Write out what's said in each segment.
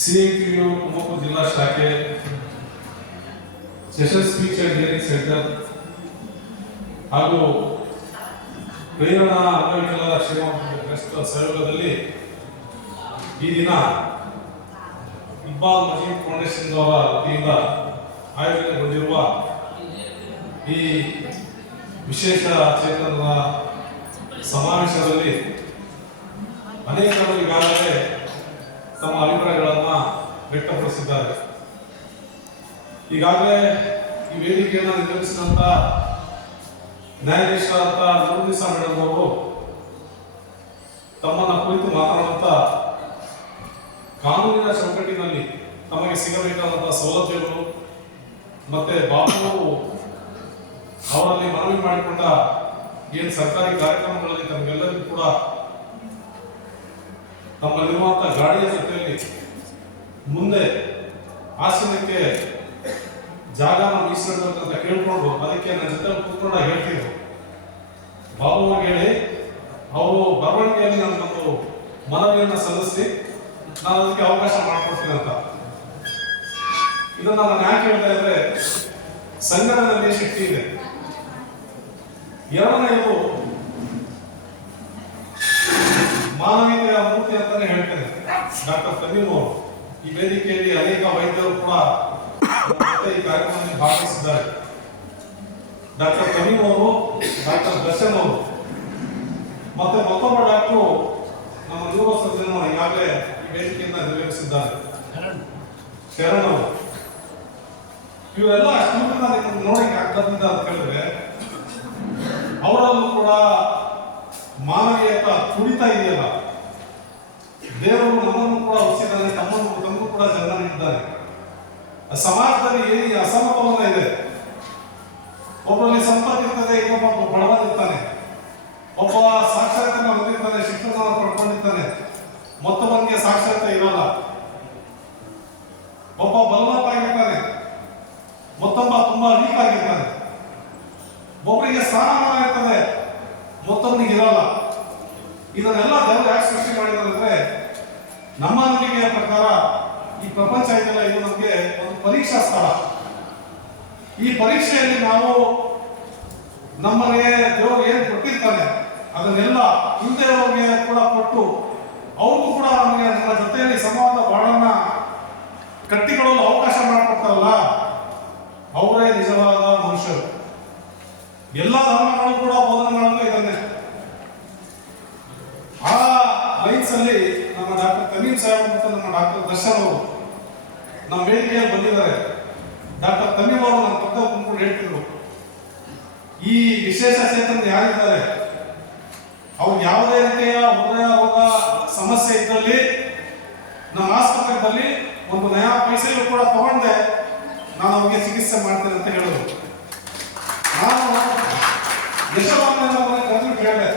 CITU Tumakuru ಜಿಲ್ಲಾ ಶಾಖೆ session speech and hearing centre ಹಾಗೂ ಪ್ರೇರಣಾ ಅಂಗವಿಕಲರ ಕ್ಷೇಮ ಸಹಯೋಗದಲ್ಲಿ ಈ ದಿನ ಇಕ್ಬಾಲ್ ಮಜೀದ್ ಫೌಂಡೇಶನ್ ಅವರ ವತಿಯಿಂದ ಆಯೋಜನೆಗೊಂಡಿರುವ ಈ ವಿಶೇಷ ಚೇತನರ ಸಮಾವೇಶದಲ್ಲಿ ಅನೇಕರು ಈಗಾಗಲೇ ತಮ್ಮ ಅಭಿಪ್ರಾಯಗಳನ್ನು ವ್ಯಕ್ತಪಡಿಸಿದ್ದಾರೆ. ಈಗಾಗಲೇ ಈ ವೇದಿಕೆಯನ್ನು ನಿರ್ವಹಿಸಿದಂಥ ನ್ಯಾಯಾಧೀಶರಾದಂಥ ನೂರುನಿಸಾ ಮೇಡಮ್ ಅವರು ತಮ್ಮನ್ನು ಕುರಿತು ಮಾತನಾಡುವಂಥ ಕಾನೂನಿನ ಚೌಕಟ್ಟಿನಲ್ಲಿ ತಮಗೆ ಸಿಗಬೇಕಾದಂಥ ಸೌಲಭ್ಯಗಳು ಮತ್ತೆ ಬಾಬು ಅವರಲ್ಲಿ ಮನವಿ ಮಾಡಿಕೊಂಡ ಏನು ಸರ್ಕಾರಿ ಕಾರ್ಯಕ್ರಮಗಳಲ್ಲಿ ತಮಗೆಲ್ಲರಿಗೂ ಕೂಡ ನಮ್ಮಲ್ಲಿರುವಂಥ ಗಾಡಿಯ ಜೊತೆಯಲ್ಲಿ ಮುಂದೆ ಆಸನಕ್ಕೆ ಜಾಗನ ಮೀಸಲಿಡಬೇಕಂತ ಕೇಳ್ಕೊಂಡು ಅದಕ್ಕೆ ನನ್ನ ಜೊತೆ ಕೂತ್ಕೊಂಡ ಹೇಳ್ತಿದ್ರು. ಬಾಬು ಹೇಳಿ ಅವರು ಬರವಣಿಗೆಯಲ್ಲಿ ನನ್ನೊಂದು ಮನವಿಯನ್ನು ಸಲ್ಲಿಸಿ ನಾನು ಅದಕ್ಕೆ ಅವಕಾಶ ಮಾಡಿಕೊಡ್ತೀನಿ ಅಂತ. ಇದನ್ನು ನಾನು ಯಾಕೆ ಹೇಳ್ತಾ ಇದ್ರೆ ಸಂಘದಲ್ಲಿ ಶಕ್ತಿ ಇದೆ. ಎರಡನೆಯದು ಮಾನವೀಯತೆಯ ಮೂರ್ತಿ ಅಂತಾನೆ ಹೇಳ್ತೇನೆ. ಡಾಕ್ಟರ್ ತಮೀಮ್ ಅವರು ಈ ವೇದಿಕೆಯಲ್ಲಿ ಅನೇಕ ವೈದ್ಯರು ಕೂಡ ಈ ಕಾರ್ಯಕ್ರಮದಲ್ಲಿ ಭಾಗವಹಿಸಿದ್ದಾರೆ. ಡಾಕ್ಟರ್ ತಮೀಮ್ ಅವರು, ಡಾಕ್ಟರ್ ದರ್ಶನ್ ಅವರು ಮತ್ತೆ ಮತ್ತೊಬ್ಬ ಡಾಕ್ಟರು ನಮ್ಮ ನ್ಯೂರೋ ಸರ್ಜನ್ ಈಗಾಗಲೇ ಈ ವೇದಿಕೆಯಿಂದ ನಿರ್ವಹಿಸಿದ್ದಾರೆ, ಶರಣ್ ಅವರು. ಇವರೆಲ್ಲ ಅಷ್ಟು ನೋಡಿ ಆಗ್ತದಿಂದ ಅಂತ ಹೇಳಿದ್ರೆ ಅವರಲ್ಲೂ ಕೂಡ ಮಾನವೀಯತೆ ತುಡಿತಾ ಇದೆಯಲ್ಲ. ದೇವರು ನಮ್ಮನ್ನು ಕೂಡ ಉಳಿಸಿದ್ದಾನೆ, ತಮ್ಮನ್ನು ಕೂಡ ಜನ್ಮ ನೀಡಿದ್ದಾನೆ. ಸಮಾಜದಲ್ಲಿ ಏನು ಅಸಮತೋಲನ ಇದೆ. ಒಬ್ಬರಲ್ಲಿ ಸಂಪತ್ತು ಇರ್ತದೆ, ಇನ್ನೊಬ್ಬ ಬಡವನಿರ್ತಾನೆ. ಒಬ್ಬ ಸಾಕ್ಷರತೆಯನ್ನು ಹೊಂದಿರ್ತಾನೆ, ಶಿಕ್ಷಣವನ್ನು ಪಡ್ಕೊಂಡಿರ್ತಾನೆ, ಮತ್ತೊಬ್ಬನಿಗೆ ಸಾಕ್ಷರತೆ ಇರೋಲ್ಲ. ಒಬ್ಬ ಬಲವಂತ ಆಗಿರ್ತಾನೆ, ಮತ್ತೊಬ್ಬ ತುಂಬಾ ವೀಕ್ ಆಗಿರ್ತಾನೆ. ಒಬ್ಬರಿಗೆ ಸ್ಥಾನಮಾನ ಇರ್ತದೆ, ಮತ್ತೊಂದಿಗೆ ಇರಲ್ಲ. ಇದನ್ನೆಲ್ಲ ದೇವರು ಯಾಕೆ ಸೃಷ್ಟಿ ಮಾಡಿದ್ರೆ ನಮ್ಮ ನಂಬಿಕೆಯ ಪ್ರಕಾರ ಈ ಪ್ರಪಂಚ ಇದೆಲ್ಲ ಇದು ನಮಗೆ ಒಂದು ಪರೀಕ್ಷಾ ಸ್ಥಳ. ಈ ಪರೀಕ್ಷೆಯಲ್ಲಿ ನಾವು ನಮ್ಮನೆ ದೇವರು ಏನು ಕೊಟ್ಟಿರ್ತಾನೆ ಅದನ್ನೆಲ್ಲ ಹಿಂದೆ ಅವ್ರಿಗೆ ಕೂಡ ಕೊಟ್ಟು ಅವ್ರಿಗೂ ಕೂಡ ನಮಗೆ ನಮ್ಮ ಜೊತೆಯಲ್ಲಿ ಸಮಾಜ ಬಾಳನ್ನ ಕಟ್ಟಿಕೊಳ್ಳಲು ಅವಕಾಶ ಮಾಡಿಕೊಡ್ತಾರಲ್ಲ, ಅವರೇ ನಿಜವಾದ ಮನುಷ್ಯರು. ಎಲ್ಲ ಧರ್ಮಗಳು ಕೂಡ ಬೋಧನೆ ಮಾಡೋದು ಇದನ್ನೇ. ಆ ಲೈನ್ಸ್ ಅಲ್ಲಿ ನಮ್ಮ ಡಾಕ್ಟರ್ ತಮೀಮ್ ಸಾಹೇಬ್ ಮತ್ತು ನಮ್ಮ ಡಾಕ್ಟರ್ ದರ್ಶನ್ ಅವರು ನಮ್ಮ ವೇದಿಕೆಯಲ್ಲಿ ಬಂದಿದ್ದಾರೆ. ಡಾಕ್ಟರ್ ತಮೀಮ್ ಅವರು ನಮ್ಮ ಪಕ್ಕ ಕುಂತ್ಕೊಂಡು ಹೇಳ್ತಿದ್ರು, ಈ ವಿಶೇಷ ಚೇತನ ಯಾರಿದ್ದಾರೆ ಅವ್ರು ಯಾವುದೇ ರೀತಿಯ ಹೃದಯ ರೋಗ ಸಮಸ್ಯೆ ಇದ್ದಲ್ಲಿ ನಮ್ಮ ಆಸ್ಪತ್ರೆಯಲ್ಲಿ ಒಂದು ನಯಾ ಪೈಸೆಯೂ ಕೂಡ ತಗೊಂಡೆ ನಾನು ಅವ್ರಿಗೆ ಚಿಕಿತ್ಸೆ ಮಾಡ್ತೇನೆ ಅಂತ ಹೇಳೋದು. ನಾನು ಯಶವಂತನ ಕರೆದು ಕೇಳಿದೆ,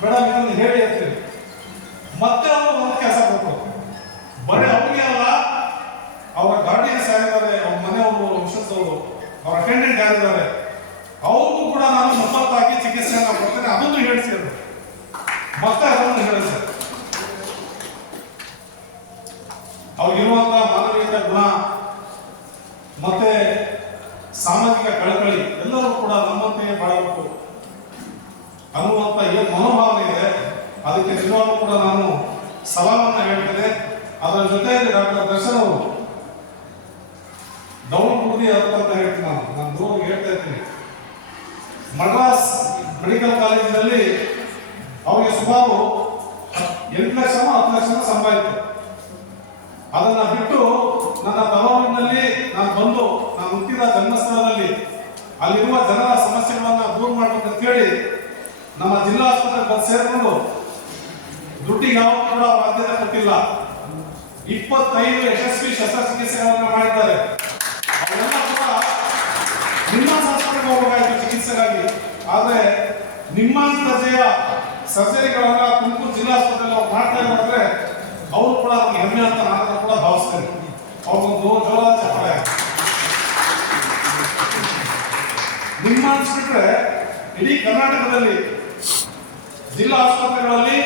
ಮೇಡಮ್ ಇದನ್ನು ಹೇಳಿ ಅಂತೀನಿ. ಮತ್ತೆ ಅವರು ಒಂದು ಕೆಲಸ ಕೊಟ್ಟರು. ಬರೀ ಅವ್ರಿಗೆ ಅಲ್ಲ, ಅವರ ಗಾರ್ಡಿಯನ್ಸ್ ಯಾರಿದ್ದಾರೆ, ಅವ್ರ ಮನೆಯವರು, ವಂಶಸ್ಥವರು, ಅವ್ರ ಅಟೆಂಡೆಂಟ್ ಯಾರಿದ್ದಾರೆ ಅವ್ರಿಗೂ ಕೂಡ ನಾನು ಮತ್ತೊತ್ತಾಗಿ ಚಿಕಿತ್ಸೆಯನ್ನು ಕೊಡ್ತೇನೆ. ಅದನ್ನು ಹೇಳಿಸಿದ್ರು, ಮತ್ತೆ ಅದನ್ನು ಹೇಳಿಸಿದ್ರು. ಅವ್ರಿಗಿರುವಂತಹ ಮಾನವೀಯತೆ ಗುಣ ಮತ್ತೆ ಸಾಮಾಜಿಕ ಕಳಕಳಿ ಎಲ್ಲರೂ ಕೂಡ ನಮ್ಮಂತೆಯೇ ಬಾಳಬೇಕು ಅನ್ನುವಂಥ ಏನು ಮನೋಭಾವನೆ ಇದೆ, ಅದಕ್ಕೆ ನಿಜವಾಗ್ಲೂ ಕೂಡ ನಾನು ಸಲಾಮನ್ನ ಹೇಳ್ತೇನೆ. ಅದರ ಜೊತೆಯಲ್ಲಿ ಡಾಕ್ಟರ್ ದರ್ಶನ್ ಅವರು ಡೌನ್ ಬುದ್ಧಿ ಅಂತ ಹೇಳ್ತೀನಿ. ನಾನು ದೂರ ಹೇಳ್ತಾ ಇದ್ದೀನಿ. ಮಡ್ರಾಸ್ ಮೆಡಿಕಲ್ ಕಾಲೇಜಿನಲ್ಲಿ ಅವರಿಗೆ ಸುಮಾರು 8 ಲಕ್ಷ 10 ಲಕ್ಷ ಸಂಬಳ ಇತ್ತು. ಅದನ್ನ ಬಿಟ್ಟು ನನ್ನ ತವರಿನಲ್ಲಿ ನಾನು ಬಂದು ನಾನು ಹುಟ್ಟಿದ ಜನ್ಮಸ್ಥಳದಲ್ಲಿ ಅಲ್ಲಿರುವ ಜನರ ಸಮಸ್ಯೆಗಳನ್ನ ದೂರ ಮಾಡಬೇಕಂತ ಹೇಳಿ ನಮ್ಮ ಜಿಲ್ಲಾ ಆಸ್ಪತ್ರೆಗೆ ಬಂದು ಸೇರಿಕೊಂಡು ದುಡ್ಡಿಗೆ ಯಾವ ಕೂಡ ಬಾಧ್ಯತೆ ಕೊಟ್ಟಿಲ್ಲ. 25 ಯಶಸ್ವಿ ಶಸ್ತ್ರಚಿಕಿತ್ಸೆಗಳನ್ನು ಮಾಡಿದ್ದಾರೆ. ಅವೆಲ್ಲ ಕೂಡ ನಿಮ್ಮ ಆಸ್ಪತ್ರೆಗೆ ಹೋಗಬೇಕಾಯಿತು ಚಿಕಿತ್ಸೆಗಾಗಿ. ಆದರೆ ನಿಮ್ಮ ದರ್ಜೆಯ ಸರ್ಜರಿಗಳನ್ನ ತುಮಕೂರು ಜಿಲ್ಲಾ ಆಸ್ಪತ್ರೆಯಲ್ಲಿ ಅವ್ರು ಮಾಡ್ತಾ ಇರೋದ್ರೆ ಅವರು ಕೂಡ ನಮಗೆ ಹೆಮ್ಮೆ ಅಂತ ನಾನು ಕೂಡ ಭಾವಿಸ್ತೇನೆ. ಅವ್ರಿಗೊಂದು ಜೋರಾದ ಚಪ್ಪಾಳೆ. ನಿಮ್ಮ ಅನ್ಸ್ಬಿಟ್ರೆ ಇಡೀ ಕರ್ನಾಟಕದಲ್ಲಿ ಜಿಲ್ಲಾ ಆಸ್ಪತ್ರೆಗಳಲ್ಲಿ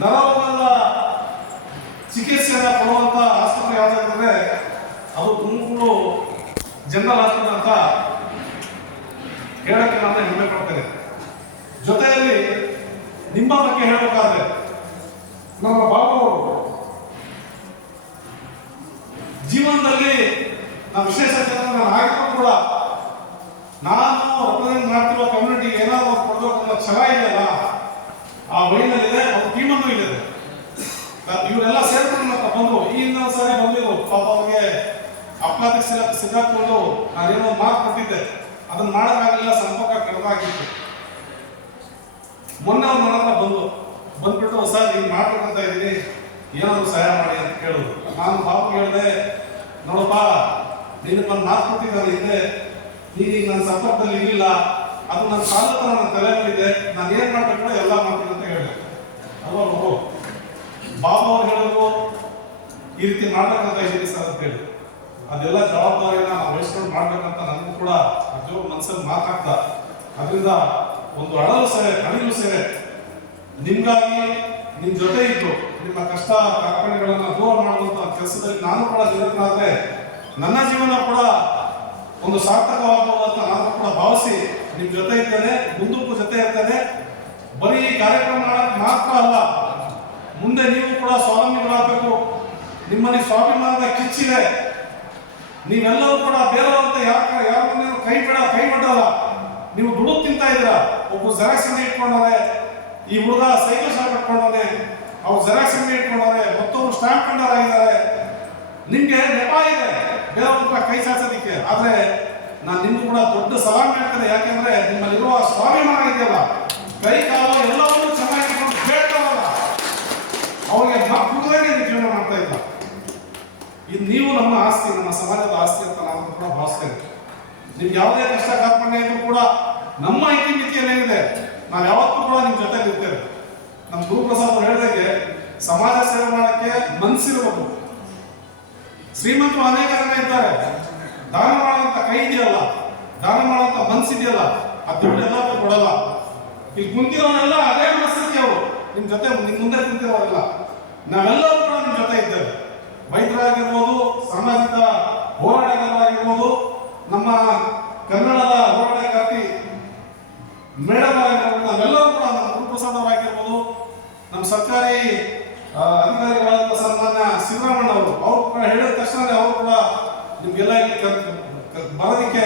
ನರರೋಗದ ಚಿಕಿತ್ಸೆಯನ್ನು ಕೊಡುವಂತ ಆಸ್ಪತ್ರೆ ಯಾವುದಾದ್ರೆ ಅದು ತುಮಕೂರು ಜನರಲ್ ಹಾಸ್ಪಿಟಲ್ ಅಂತ ಹೇಳಕ್ಕೆ ನಾನು ಹೆಮ್ಮೆ ಪಡ್ತೇನೆ. ಜೊತೆಯಲ್ಲಿ ನಿಮ್ಮ ಬಗ್ಗೆ ಹೇಳಬೇಕಾದ್ರೆ ನಮ್ಮ ಬಾಬು ಅವರು ಜೀವನದಲ್ಲಿ ನಮ್ಮ ವಿಶೇಷ ಚೇತನ ಆಗಿದ್ರು ಕೂಡ ನಾನು ರೆಪ್ರೆಸೆಂಟ್ ಮಾಡ್ತಿರುವ ಕಮ್ಯುನಿಟಿ ಏನಾದರೂ ಕೊಡಬೇಕು ಅನ್ನೋ ಛಲ ಇದೆಯಲ್ಲ, ಆ ವೈನಲ್ಲಿದೆ, ಅವ್ರ ಟೀಮನ್ನು ಇದೆ. ಇವರೆಲ್ಲ ಸೇರ್ಕೊಂಡು ಮತ್ತೆ ಬಂದು ಈ ಇನ್ನೊಂದು ಸಾರಿ ಬಂದಿದ್ರು. ಪಾಪ ಅವ್ರಿಗೆ ಅಪ್ಲಾತಿಗೆ ಸಿಗಾಕೊಂಡು ನಾನೇನೋ ಮಾತು ಕೊಟ್ಟಿದ್ದೆ, ಅದನ್ನ ಮಾಡೋಕ್ಕಾಗಲಿಲ್ಲ, ಸಂಪರ್ಕ ಕಡಿದಾಗಿತ್ತು. ಮೊನ್ನೆ ಅವ್ರು ನನ್ನ ಹತ್ರ ಬಂದ್ಬಿಟ್ಟು ಸರ್ ಹಿಂಗೆ ಮಾಡ್ಬೇಕಂತ ಇದ್ದೀನಿ, ಏನಾದ್ರು ಸಹಾಯ ಮಾಡಿ ಅಂತ ಕೇಳಿದ್ರು. ನಾನು ಬಾಬು ಹೇಳಿದೆ, ನೋಡಪ್ಪ ನಿನಗೊಂದು ಮಾತು ಕೊಟ್ಟಿದ್ದಾರೆ ಹಿಂದೆ, ನೀನೀಗ ನನ್ನ ಸಂಪರ್ಕದಲ್ಲಿ ಇರಲಿಲ್ಲ, ಅದು ನನ್ನ ಸಾಲ ಥರ ನನ್ನ ತಲೆ ಮೇಲಿದೆ, ನಾನು ಏನು ಮಾಡಬೇಕು ಎಲ್ಲ ಮಾಡ್ತೀನಿ ಅಂತ ಹೇಳಿದೆ. ಅಲ್ವಾ ಮಗು? ಬಾಬು ಅವ್ರು ಹೇಳಿದ್ರು ಈ ರೀತಿ ಮಾಡ್ಬೇಕಂತ ಇದ್ದೀನಿ ಸರ್ ಅಂತ ಹೇಳಿ. ಅದೆಲ್ಲ ಜವಾಬ್ದಾರಿನ ನಾವು ವಹಿಸ್ಕೊಂಡು ಮಾಡ್ಬೇಕಂತ ನನಗೂ ಕೂಡ ಅಜ್ಜೋ ಮನಸ್ಸಲ್ಲಿ ಮಾತಾಡ್ತಾ, ಅದರಿಂದ ಒಂದು ಅಳಿಲು ಸೇವೆ ನಿಮ್ಗಾಗಿ ನಿಮ್ಮ ಜೊತೆ ಇದ್ದು ನಿಮ್ಮ ಕಷ್ಟ ಕಾರ್ಪಣ್ಯಗಳನ್ನು ದೂರ ಮಾಡುವಂತ ಕೆಲಸದಲ್ಲಿ ನಾನು ಕೂಡ ನಿರತನಾದ್ರೆ ನನ್ನ ಜೀವನ ಕೂಡ ಒಂದು ಸಾರ್ಥಕವಾಗಬಹುದು ಅಂತ ನಾನು ಕೂಡ ಭಾವಿಸಿ ನಿಮ್ ಜೊತೆ ಇದ್ದೇನೆ, ಮುಂದಕ್ಕೂ ಜೊತೆ ಇರ್ತೇನೆ. ಬರೀ ಕಾರ್ಯಕ್ರಮ ಮಾಡಕ್ ಮಾತ್ರ ಅಲ್ಲ, ಮುಂದೆ ನೀವು ಕೂಡ ಸ್ವಾವಲಂಬಿಗಳಾಗಬೇಕು. ನಿಮ್ಮಲ್ಲಿ ಸ್ವಾಭಿಮಾನದ ಕಿಚ್ಚಿದೆ. ನೀವೆಲ್ಲರೂ ಕೂಡ ಬೇರೆಯವ್ರಂತ ಯಾರನ್ನ ಕೈ ಬಿಡಲ್ಲ. ನೀವು ದುಡುಕ್ ತಿಂತ ಇದ್ದೀರಾ. ಒಬ್ಬ ಜೆರಾಕ್ಸ್ ಅಂಗಡಿ ಇಟ್ಕೊಂಡವ್ರೆ, ಈ ಹುಡುಗ ಸೈಕಲ್ ಶಾಪ್ ಇಟ್ಕೊಂಡವ್ರೆ, ಅವ್ರು ಜೆರಾಕ್ಸ್ ಅಂಗಡಿ ಇಟ್ಕೊಂಡವ್ರೆ, ಮತ್ತೊಬ್ರು ಸ್ಟಾಂಪ್ ಕಂಡರ್ ಆಗಿದ್ದಾರೆ. ನಿಮ್ಗೆ ನೆಪ ಇದೆ ಬೇರೆಯವ್ರ ಹತ್ರ ಕೈ ಚಾಚೋದಿಕ್ಕೆ. ಆದ್ರೆ ನಾನು ನಿಮ್ಗೂ ಕೂಡ ದೊಡ್ಡ ಸಲಾಮ್ ಹೇಳ್ತೇನೆ. ಯಾಕೆಂದ್ರೆ ನಿಮ್ಮಲ್ಲಿರುವ ಸ್ವಾಭಿಮಾನ ಇದೆಯಲ್ಲ, ಕೈ ಕಾಲು ಎಲ್ಲವನ್ನೂ ಚೆನ್ನಾಗಿಟ್ಕೊಂಡು ಕೇಳ್ತಾವಲ್ಲ, ಅವ್ರಿಗೆ ಮಕ್ಕಳಿಗೆ ನೀವು ಜೀವನ ಮಾಡ್ತಾ ಇಲ್ಲ. ಇದು ನೀವು ನಮ್ಮ ಆಸ್ತಿ, ನಮ್ಮ ಸಮಾಜದ ಆಸ್ತಿ ಅಂತ ನಾನು ಕೂಡ ಭಾವಿಸ್ತೇನೆ. ನಿಮ್ಗೆ ಯಾವುದೇ ಕಷ್ಟ ಕಾರ್ಪಣ್ಯ ಇದ್ರೂ ಕೂಡ ನಮ್ಮ ಇತಿಮಿತಿಯಲ್ಲೇನಿದೆ, ನಾವು ಯಾವತ್ತೂ ಕೂಡ ನಿಮ್ ಜೊತೆ ಇರ್ತೇವೆ. ನಮ್ಮ ಗುರುಪ್ರಸಾದ್ ಅವರು ಹೇಳಿದಾಗೆ ಸಮಾಜ ಸೇವೆ ಮಾಡಕ್ಕೆ ಮನಸ್ಸಿರಬೇಕು. ಶ್ರೀಮಂತರು ಅನೇಕ ಜನ ಇದ್ದಾರೆ, ದಾನ ಮಾಡುವಂತ ಕೈ ಇದೆಯಲ್ಲ, ದಾನ ಮಾಡುವಂತ ಮನಸ್ಸಿದೆಯಲ್ಲ, ಆ ದುಡ್ಡು ಎಲ್ಲರೂ ಕೊಡಲ್ಲ. ಇಲ್ಲಿ ಕುಂತಿರೋರೆಲ್ಲ ಅದೇ ಮನಸ್ಥಿತಿ ಅವರು, ನಿಮ್ ಜೊತೆ ನಿಮ್ ಮುಂದೆ ಕುಂತಿರೋರೆಲ್ಲ ನಾವೆಲ್ಲರೂ ಕೂಡ ನಿಮ್ ಜೊತೆ ಇದ್ದೇವೆ. ವೈದ್ಯರಾಗಿರ್ಬೋದು, ಸಾಮಾಜಿಕ ಹೋರಾಟಗಾರರಾಗಿರ್ಬೋದು, ನಮ್ಮ ಕನ್ನಡದ ಹೋರಾಟಗಾರ್ತಿ ಮೇಡಮ್ ಆಗಿರ್ಬೋದು, ನಾವೆಲ್ಲರೂ ಕೂಡ ನಮ್ಮ ಗುರುಪ್ರಸಾದ್ ಅವರಾಗಿರ್ಬೋದು, ನಮ್ಮ ಸರ್ಕಾರಿ ಅಧಿಕಾರಿಗಳಾದ ಸನ್ಮಾನ್ಯ ಸಿದ್ದರಾಮಣ್ಣ ಅವರು ಕೂಡ ಹೇಳಿದ ತಕ್ಷಣ ಅವರು ಕೂಡ ನಿಮ್ಗೆಲ್ಲ ಬರೋದಕ್ಕೆ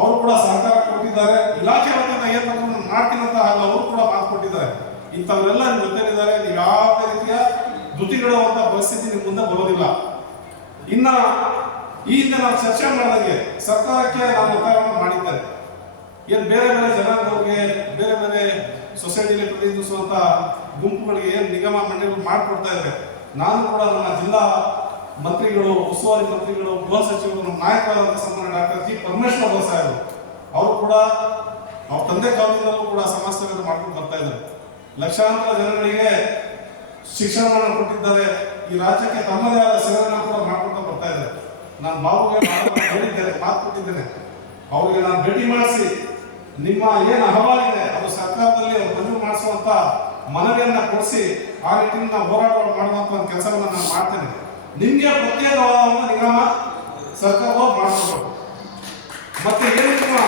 ಅವರು ಕೂಡ ಸಹಕಾರ ಕೊಟ್ಟಿದ್ದಾರೆ. ಇಲಾಖೆ ವತಿಯಿಂದ ಏನ್ ಮಾಡ್ತೀನಿ ಅಂತ ಅವರು ಕೂಡ ಮಾತು ಕೊಟ್ಟಿದ್ದಾರೆ. ಇಂಥವರೆಲ್ಲ ನಿಮ್ ಜೊತೆಲಿದ್ದಾರೆ. ನೀವು ಯಾವುದೇ ರೀತಿಯ ದುತಿಗಿಡುವಂತ ಪರಿಸ್ಥಿತಿ ನಿಮ್ ಮುಂದೆ ಬರೋದಿಲ್ಲ. ಇನ್ನ ಈ ಹಿಂದೆ ನಾವು ಚರ್ಚೆ ಮಾಡಿದಂಗೆ ಸರ್ಕಾರಕ್ಕೆ ನಾವು ಒತ್ತಾಯವನ್ನು ಮಾಡಿದ್ದೇವೆ. ಏನ್ ಬೇರೆ ಬೇರೆ ಜನಾಂಗದವ್ರಿಗೆ, ಬೇರೆ ಬೇರೆ ಸೊಸೈಟಿಲಿ ಪ್ರತಿನಿಧಿಸುವಂತ ಗುಂಪುಗಳಿಗೆ ಏನ್ ನಿಗಮ ಮಂಡಳಿಗಳು ಮಾಡಿಕೊಡ್ತಾ ಇದ್ದಾರೆ, ನಾನು ಕೂಡ ನಮ್ಮ ಜಿಲ್ಲಾ ಮಂತ್ರಿಗಳು, ಉಸ್ತುವಾರಿ ಮಂತ್ರಿಗಳು, ಗೃಹ ಸಚಿವರು, ನಮ್ಮ ನಾಯಕರಾದ ಸನ್ಮಾನ್ಯ ಡಾಕ್ಟರ್ ಜಿ ಪರಮೇಶ್ವರ್ ಸಾಹೇಬರು ಅವರು ಕೂಡ ಅವ್ರ ತಂದೆ ಕಾಲದಿಂದಲೂ ಕೂಡ ಸಮಾಜ ಸೇವೆ ಮಾಡ್ಕೊಂಡು ಬರ್ತಾ ಇದ್ದಾರೆ. ಲಕ್ಷಾಂತರ ಜನಗಳಿಗೆ ಶಿಕ್ಷಣವನ್ನು ಕೊಟ್ಟಿದ್ದಾರೆ. ಈ ರಾಜ್ಯಕ್ಕೆ ತಮ್ಮದೇ ಆದ ಸೇವೆಯನ್ನು ಕೂಡ ಮಾಡ್ಕೊಳ್ತಾ ಬರ್ತಾ ಇದ್ದಾರೆ. ನಾನು ಬಾಬುಗೆ ಹೇಳಿದ್ದೇನೆ, ಮಾತು ಕೊಟ್ಟಿದ್ದೇನೆ. ಅವರಿಗೆ ನಾನು ಭೇಟಿ ಮಾಡಿಸಿ ನಿಮ್ಮ ಏನು ಅಹವಾಲಿದೆ ಅದು ಸರ್ಕಾರದಲ್ಲಿ ಮಂಜೂರು ಮಾಡಿಸುವಂತ ಮನವಿಯನ್ನ ಕೊಡಿಸಿ ಆ ನಿಟ್ಟಿನಲ್ಲಿ ನಾವು ಹೋರಾಟ ಮಾಡುವಂತ ಒಂದು ಕೆಲಸವನ್ನು ನಾನು ಮಾಡ್ತೇನೆ. ನಿಮ್ಗೆ ಪ್ರತ್ಯೇಕವಾದ ಒಂದು ನಿಗಮ ಸರ್ಕಾರವು ಮಾಡಬೇಕು. ಮತ್ತೆ ಏನಿಲ್ಲ,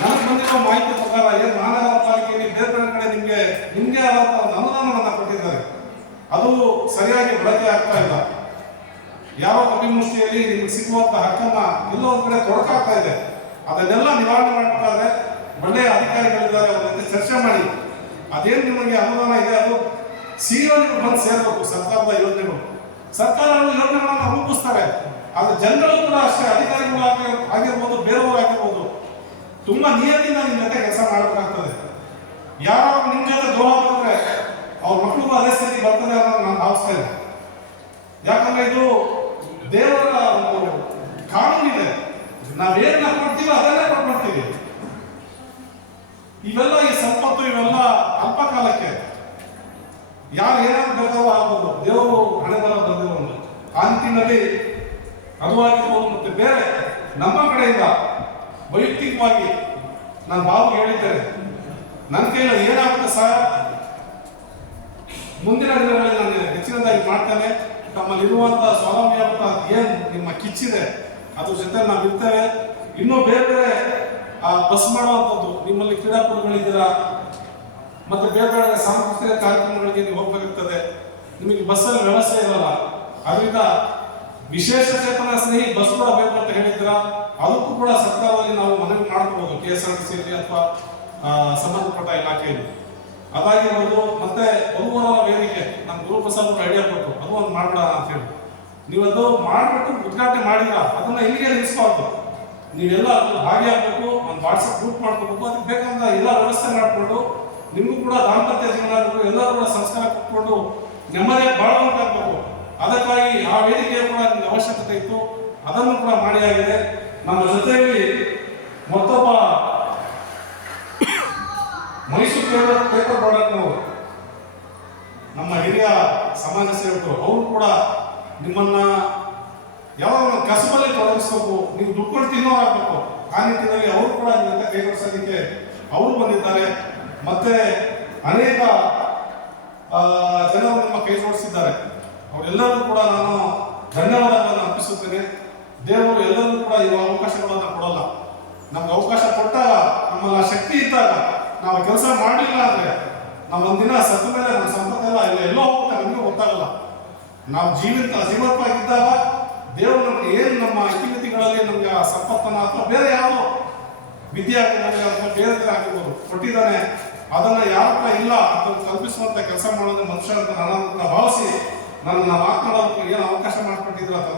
ನನಗೆ ಬಂದಿರೋ ಮಾಹಿತಿ ಪ್ರಕಾರ ಏನು ಮಹಾನಗರ ಪಾಲಿಕೆಯಲ್ಲಿ ಬೇರೆ ಬೇರೆ ಕಡೆ ನಿಮ್ಗೆ ಆದಂತ ಒಂದು ಅನುದಾನವನ್ನ ಕೊಟ್ಟಿದ್ದಾರೆ. ಅದು ಸರಿಯಾಗಿ ಬಳಕೆ ಆಗ್ತಾ ಇಲ್ಲ. ಯಾವ ಕಪಿಮುಷ್ಟಿಯಲ್ಲಿ ನಿಮ್ಗೆ ಸಿಗುವಂತ ಹಕ್ಕನ್ನ ಎಲ್ಲೋ ಒಂದ್ ಕಡೆ ತೊಡಕಾಗ್ತಾ ಇದೆ. ಅದನ್ನೆಲ್ಲ ನಿವಾರಣೆ ಮಾಡಬೇಕಾದ್ರೆ ಒಳ್ಳೆಯ ಅಧಿಕಾರಿಗಳಿದ್ದಾರೆ, ಅವ್ರ ಜೊತೆ ಚರ್ಚೆ ಮಾಡಿ ಅದೇನು ನಿಮಗೆ ಅನುದಾನ ಇದೆ ಅದು ಸೀರಾ ನೀವು ಬಂದು ಸೇರಬೇಕು. ಸರ್ಕಾರದ ಯೋಜನೆಗಳು, ಸರ್ಕಾರಗಳು ಯೋಜನೆಗಳನ್ನ ರೂಪಿಸ್ತಾರೆ. ಆದ್ರೆ ಜನಗಳು ಕೂಡ ಅಷ್ಟೇ, ಅಧಿಕಾರಿಗಳು ಆಗಿರ್ಬೋದು, ಬೇರೆಯವರು ಆಗಿರ್ಬೋದು, ತುಂಬಾ ನಿಯತ್ತಿಂದ ನಿಮ್ ಜೊತೆ ಕೆಲಸ ಮಾಡಬೇಕಾಗ್ತದೆ. ಯಾರು ನಿಮ್ ಜೊತೆ ದೂರ ಬಂದ್ರೆ ಅವ್ರ ಮಕ್ಕಳಿಗೂ ಅದೇ ಸ್ಥಿತಿ ಬರ್ತದೆ ಅನ್ನೋದು ನಾನು ಭಾವಿಸ್ತೇನೆ. ಯಾಕಂದ್ರೆ ಇದು ದೇವರ ಒಂದು ಕಾನೂನಿದೆ. ನಾವೇನ ಕೊಡ್ತೀವೋ ಅದನ್ನೇ ಕೊಟ್ಬಿಡ್ತೀವಿ. ಇವೆಲ್ಲ ಈ ಸಂಪತ್ತು ಇವೆಲ್ಲ ಅಲ್ಪ ಕಾಲಕ್ಕೆ. ಯಾರು ಏನಾದ್ರು ಬೇಕಾದ್ರೂ ಆಗ್ಬೋದು, ದೇವರು ಹಣೆ ಬರ ಬಂದಿರೋದು. ಆ ನಿಟ್ಟಿನಲ್ಲಿ ಅದು ಆಗಿರ್ಬೋದು. ಮತ್ತೆ ಬೇರೆ ನಮ್ಮ ಕಡೆಯಿಂದ ವೈಯಕ್ತಿಕವಾಗಿ ನಾನು ಬಾಬು ಹೇಳಿದ್ದೇನೆ, ನನ್ನ ಕೈಯಲ್ಲಿ ಏನಾಗುತ್ತೆ ಸರ್, ಮುಂದಿನ ದಿನಗಳಲ್ಲಿ ನಾನು ಹೆಚ್ಚಿನದಾಗಿ ಮಾಡ್ತೇನೆ. ನಮ್ಮಲ್ಲಿರುವಂತಹ ಸ್ವಾವಲಂಬಿ ಏನು ನಿಮ್ಮ ಕಿಚ್ಚಿದೆ ಅದ್ರ ಜೊತೆ ನಾವು ಇರ್ತೇವೆ. ಇನ್ನೂ ಬೇರೆ ಬೇರೆ ಬಸ್ ಮಾಡುವಂಥದ್ದು, ನಿಮ್ಮಲ್ಲಿ ಕ್ರೀಡಾಪಟುಗಳಿದ್ದೀರಾ, ಮತ್ತೆ ಬೇರೆ ಬೇರೆ ಸಾಂಸ್ಕೃತಿಕ ಕಾರ್ಯಕ್ರಮಗಳಿಗೆ ನೀವು ಹೋಗ್ಬೇಕಾಗ್ತದೆ, ನಿಮಗೆ ಬಸ್ಸಲ್ಲಿ ವ್ಯವಸ್ಥೆ ಇರಲ್ಲ. ಅದರಿಂದ ವಿಶೇಷ ಚೇತನ ಸ್ನೇಹಿ ಬಸ್ ಕೂಡ ಬೇಕು ಅಂತ ಹೇಳಿದ್ದೀರಾ, ಅದಕ್ಕೂ ಕೂಡ ಸರ್ಕಾರದಲ್ಲಿ ನಾವು ಮನವಿ ಮಾಡ್ಕೋಬಹುದು, KSRTC ಅಥವಾ ಸಂಬಂಧಪಟ್ಟ ಇಲಾಖೆಯಲ್ಲಿ ಅದಾಗಿರ್ಬೋದು. ಮತ್ತೆ ಬಹುವರ ವೇದಿಕೆ ನಮ್ಮ ಗುರುಪ್ರಸಾದ್ ಐಡಿಯಾ ಕೊಟ್ಟು ಅದು ಒಂದು ಮಾಡ್ಬೇಡ ಅಂತ ಹೇಳಿ, ನೀವು ಅದು ಮಾಡ್ಬಿಟ್ಟು ಉದ್ಘಾಟನೆ ಮಾಡಿದ್ರ ಅದನ್ನ ಇಲ್ಲಿಗೆ ನಿಲ್ಲಿಸಬಾರ್ದು. ನೀವೆಲ್ಲ ಅದ್ರಲ್ಲಿ ಭಾಗಿಯಾಗಬೇಕು, ಒಂದು ವಾಟ್ಸಪ್ ಗ್ರೂಪ್ ಮಾಡ್ಕೋಬೇಕು, ಅದಕ್ಕೆ ಬೇಕಂತ ಎಲ್ಲ ವ್ಯವಸ್ಥೆ ಮಾಡಿಕೊಂಡು ನಿಮಗೂ ಕೂಡ ದಾಂಪತ್ಯ ಜೀವನ ಎಲ್ಲರೂ ಕೂಡ ಸಂಸ್ಕಾರ ಕೊಟ್ಕೊಂಡು ನೆಮ್ಮದಿಯಾಗಿ ಬಾಳುವಂತಾಗಬೇಕು. ಅದಕ್ಕಾಗಿ ಆ ವೇದಿಕೆಯ ಕೂಡ ನಿಮ್ಗೆ ಅವಶ್ಯಕತೆ ಇತ್ತು, ಅದನ್ನು ಕೂಡ ಮಾಡಿಯಾಗಿದೆ. ನಮ್ಮ ಜೊತೆಯಲ್ಲಿ ಮತ್ತೊಬ್ಬ ಮೈಸೂರು ಪೇಪರ್ ಪ್ರಾಡಕ್ಟ್ನವರು, ನಮ್ಮ ಹಿರಿಯ ಸಮಾಜ ಸೇವಕರು, ಅವರು ಕೂಡ ನಿಮ್ಮನ್ನ ಯಾವಾಗ ಕಸಬಲ್ಲಿ ತೊಡಗಿಸ್ಬೇಕು, ನೀವು ದುಡ್ಕೊಂಡು ತಿನ್ನೋರಾಗಬೇಕು, ಆ ನಿಟ್ಟಿನಲ್ಲಿ ಅವರು ಕೂಡ ನಿಮ್ಮ ಕೈಗೊಳಿಸೋದಕ್ಕೆ ಅವರು ಬಂದಿದ್ದಾರೆ. ಮತ್ತೆ ಅನೇಕ ಜನರು ನಿಮ್ಮ ಕೈ ಜೋಡಿಸಿದ್ದಾರೆ, ಅವರೆಲ್ಲರೂ ಕೂಡ ನಾನು ಧನ್ಯವಾದಗಳನ್ನು ಅರ್ಪಿಸುತ್ತೇನೆ. ದೇವರು ಎಲ್ಲರೂ ಕೂಡ ಇರುವ ಅವಕಾಶಗಳನ್ನು ಕೊಡಲ್ಲ. ನಮ್ಗೆ ಅವಕಾಶ ಕೊಟ್ಟಾಗ, ನಮ್ಮ ಶಕ್ತಿ ಇದ್ದಾಗ ನಾವು ಕೆಲಸ ಮಾಡಲಿಲ್ಲ ಅಂದ್ರೆ ನಾವು ಒಂದಿನ ಸತ್ತ ಮೇಲೆ ನಮ್ಮ ಸಂಪತ್ತೆಲ್ಲ ಎಲ್ಲೋ ಹೋಗುತ್ತೆ, ನಮಗೆ ಗೊತ್ತಾಗಲ್ಲ. ನಾವು ಜೀವಂತವಾಗಿದ್ದಾಗ ದೇವರು ನಮ್ಗೆ ಏನು ನಮ್ಮ ಇತಿಮಿತಿಗಳಲ್ಲಿ ನಮ್ಗೆ ಆ ಸಂಪತ್ತನ್ನ ಅಥವಾ ಬೇರೆ ಯಾವುದೋ ವಿದ್ಯೆ ಆಗಿರ್ಬೋದು ಅಥವಾ ಬೇರೆ ಆಗಿರ್ಬೋದು ಕೊಟ್ಟಿದ್ದಾನೆ, ಅದನ್ನ ಯಾರನ್ನ ಇಲ್ಲ ಅದನ್ನು ಕಲ್ಪಿಸುವಂತ ಕೆಲಸ ಮಾಡೋದು ಮನುಷ್ಯ ಅಂತ ನಾನು ಭಾವಿಸಿ ನನ್ನ ಮಾತನಾಡೋದಕ್ಕೆ ಏನು ಅವಕಾಶ ಮಾಡಿಕೊಟ್ಟಿದ್ರ